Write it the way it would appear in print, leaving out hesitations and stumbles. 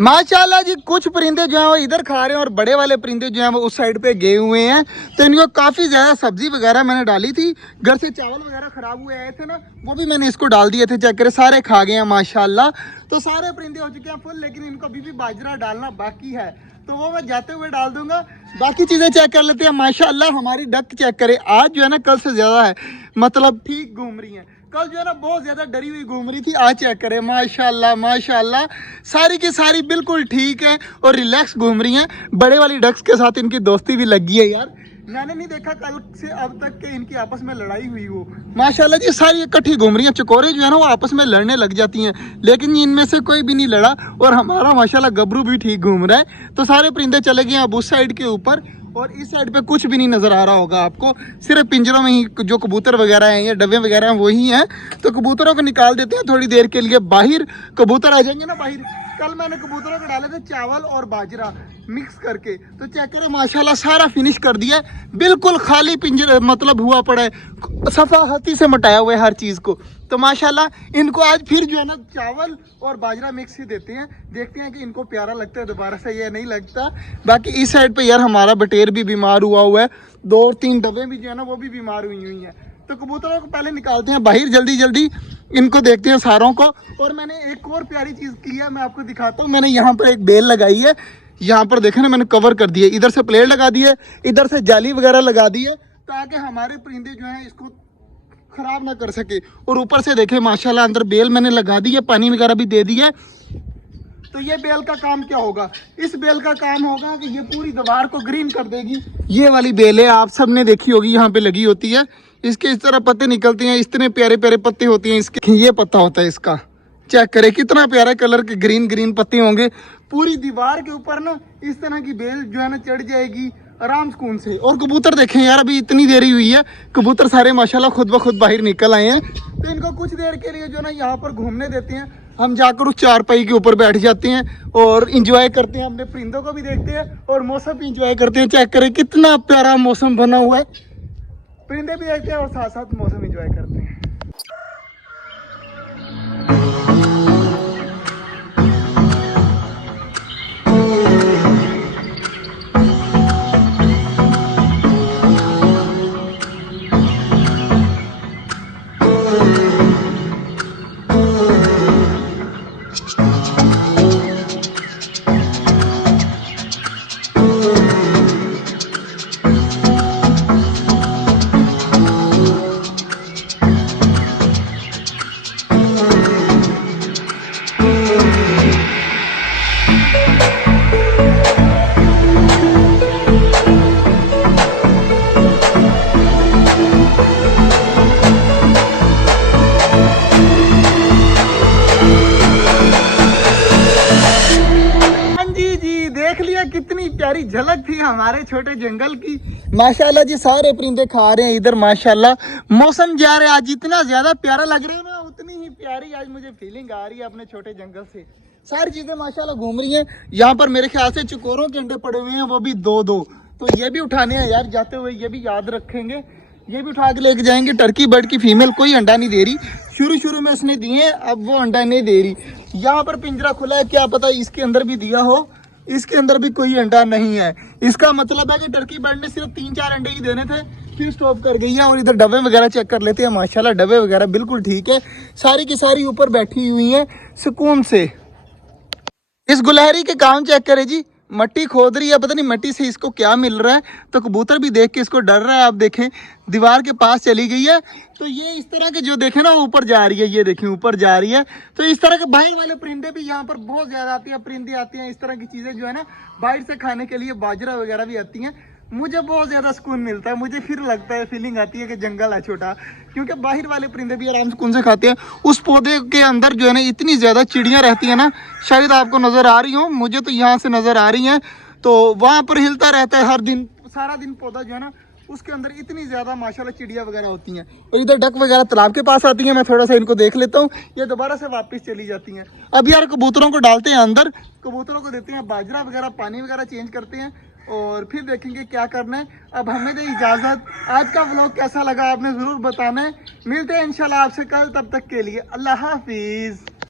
माशाल्लाह जी, कुछ परिंदे जो हैं वो इधर खा रहे हैं और बड़े वाले परिंदे जो हैं वो उस साइड पे गए हुए हैं। तो इनको काफ़ी ज़्यादा सब्जी वगैरह मैंने डाली थी, घर से चावल वगैरह ख़राब हुए आए थे ना, वो भी मैंने इसको डाल दिए थे। चेक करें, सारे खा गए हैं माशाल्लाह। तो सारे परिंदे हो चुके हैं फुल, लेकिन इनको अभी भी बाजरा डालना बाकी है, तो वो मैं जाते हुए डाल दूंगा। बाकी चीज़ें चेक कर लेते हैं। माशाल्लाह हमारी डक चेक करें, आज जो है ना कल से ज़्यादा है, मतलब ठीक घूम रही हैं। कल जो है ना बहुत ज़्यादा डरी हुई घूम रही थी, आज चेक करें माशाल्लाह माशाल्लाह सारी की सारी बिल्कुल ठीक है और रिलैक्स घूम रही हैं। बड़े वाली डक्स के साथ इनकी दोस्ती भी लगी है यार, मैंने नहीं देखा कल से अब तक के इनकी आपस में लड़ाई हुई हो। माशाल्लाह जी सारी इकट्ठी घूम रही हैं। चकोरे जो है ना वो आपस में लड़ने लग जाती हैं, लेकिन इनमें से कोई भी नहीं लड़ा और हमारा माशाल्लाह गबरू भी ठीक घूम रहा है। तो सारे परिंदे चले गए अब उस साइड के ऊपर, और इस साइड पे कुछ भी नहीं नजर आ रहा होगा आपको, सिर्फ पिंजरों में ही जो कबूतर वगैरह हैं या डब्बे वगैरह हैं वही हैं। तो कबूतरों को निकाल देते हैं थोड़ी देर के लिए बाहर, कबूतर आ जाएंगे ना बाहर। कल मैंने कबूतरों को डाले थे चावल और बाजरा मिक्स करके, तो चेक करें माशाल्लाह सारा फिनिश कर दिया, बिल्कुल खाली पिंजरा मतलब हुआ पड़ा है, सफा हाथी से मटाया हुआ है हर चीज़ को। तो माशाल्लाह इनको आज फिर जो है ना चावल और बाजरा मिक्स ही देते हैं, देखते हैं कि इनको प्यारा लगता है दोबारा से या नहीं लगता। बाकी इस साइड पे यार हमारा बटेर भी बीमार हुआ है, 2-3 डब्बे भी जो है ना वो भी बीमार हुई हैं। तो कबूतरों को पहले निकालते हैं बाहर जल्दी जल्दी, इनको देखते हैं सारों को। और मैंने एक और प्यारी चीज़ की है, मैं आपको दिखाता हूँ। मैंने यहाँ पर एक बेल लगाई है, यहाँ पर देखे ना मैंने कवर कर दिए, इधर से प्लेट लगा दी है, इधर से जाली वगैरह लगा दी है, ताकि हमारे परिंदे जो हैं इसको खराब ना कर सके। और ऊपर से देखे माशाल्लाह अंदर बेल मैंने लगा दी है, पानी वगैरह भी दे दिया है। तो ये बेल का काम क्या होगा, इस बेल का काम होगा कि ये पूरी दीवार को ग्रीन कर देगी। ये वाली बेल है, आप सबने देखी होगी, यहाँ पे लगी होती है, इसके इस तरह पत्ते निकलते हैं, इतने प्यारे प्यारे पत्ते होते हैं इसके। ये पत्ता होता है इसका, चेक करें कितना प्यारा कलर के ग्रीन ग्रीन पत्ते होंगे। पूरी दीवार के ऊपर ना इस तरह की बेल जो है ना चढ़ जाएगी आराम सुकून से। और कबूतर देखें यार, अभी इतनी देरी हुई है, कबूतर सारे माशाल्लाह खुद ब खुद बाहर निकल आए हैं। तो इनको कुछ देर के लिए जो ना यहाँ पर घूमने देते हैं, हम जाकर उस चारपाई के ऊपर बैठ जाते हैं और इंजॉय करते हैं, अपने परिंदों को भी देखते हैं और मौसम भी इंजॉय करते हैं। चेक करें कितना प्यारा मौसम बना हुआ है, परिंदे भी देखते हैं और साथ साथ मौसम इंजॉय करते हैं। कितनी प्यारी झलक थी हमारे छोटे जंगल की। माशाल्लाह जी सारे परिंदे खा रहे हैं इधर माशाल्लाह। मौसम जा रहा है आज इतना ज्यादा प्यारा लग रहा है ना, उतनी ही प्यारी आज मुझे फीलिंग आ रही है अपने छोटे जंगल से। सारी चीजें माशाल्लाह घूम रही हैं। यहाँ पर मेरे ख्याल से चकोरों के अंडे पड़े हुए हैं, वो भी 2-2, तो ये भी उठाने हैं यार जाते हुए, ये भी याद रखेंगे, ये भी उठा के लेके जाएंगे। टर्की बर्ड की फीमेल कोई अंडा नहीं दे रही, शुरू में उसने दिए, अब वो अंडा नहीं दे रही। यहाँ पर पिंजरा खुला है, क्या पता इसके अंदर भी दिया हो, इसके अंदर भी कोई अंडा नहीं है। इसका मतलब है कि टर्की बर्ड ने सिर्फ 3-4 अंडे ही देने थे, फिर स्टॉप कर गई है। और इधर डब्बे वगैरह चेक कर लेते हैं, माशाल्लाह डब्बे वगैरह बिल्कुल ठीक है, सारी की सारी ऊपर बैठी हुई हैं सुकून से। इस गुलहरी के काम चेक करें जी, मट्टी खोद रही है, पता नहीं मट्टी से इसको क्या मिल रहा है। तो कबूतर भी देख के इसको डर रहा है। आप देखें दीवार के पास चली गई है, तो ये इस तरह के जो देखें ना ऊपर जा रही है, ये देखें ऊपर जा रही है। तो इस तरह के बाहर वाले परिंदे भी यहाँ पर बहुत ज्यादा आती हैं, परिंदे आती हैं, इस तरह की चीजें जो है ना बाहर से खाने के लिए, बाजरा वगैरह भी आती हैं। मुझे बहुत ज़्यादा सुकून मिलता है, मुझे फिर लगता है, फीलिंग आती है कि जंगल है छोटा, क्योंकि बाहर वाले परिंदे भी आराम सुकून से खाते हैं। उस पौधे के अंदर जो है ना इतनी ज़्यादा चिड़ियाँ रहती हैं ना, शायद आपको नज़र आ रही हो, मुझे तो यहाँ से नज़र आ रही हैं। तो वहाँ पर हिलता रहता है हर दिन, सारा दिन पौधा जो है ना उसके अंदर इतनी ज़्यादा माशाल्लाह चिड़िया वगैरह होती हैं। और इधर डक वगैरह तालाब के पास आती हैं, मैं थोड़ा सा इनको देख लेता हूँ, ये दोबारा से वापस चली जाती हैं। अब यार कबूतरों को डालते हैं अंदर, कबूतरों को देते हैं बाजरा वगैरह, पानी वगैरह चेंज करते हैं और फिर देखेंगे क्या करना है। अब हमें दे इजाज़त। आज का व्लॉग कैसा लगा आपने ज़रूर बताना है। मिलते हैं इंशाल्लाह आपसे कल, तब तक के लिए अल्लाह हाफिज़।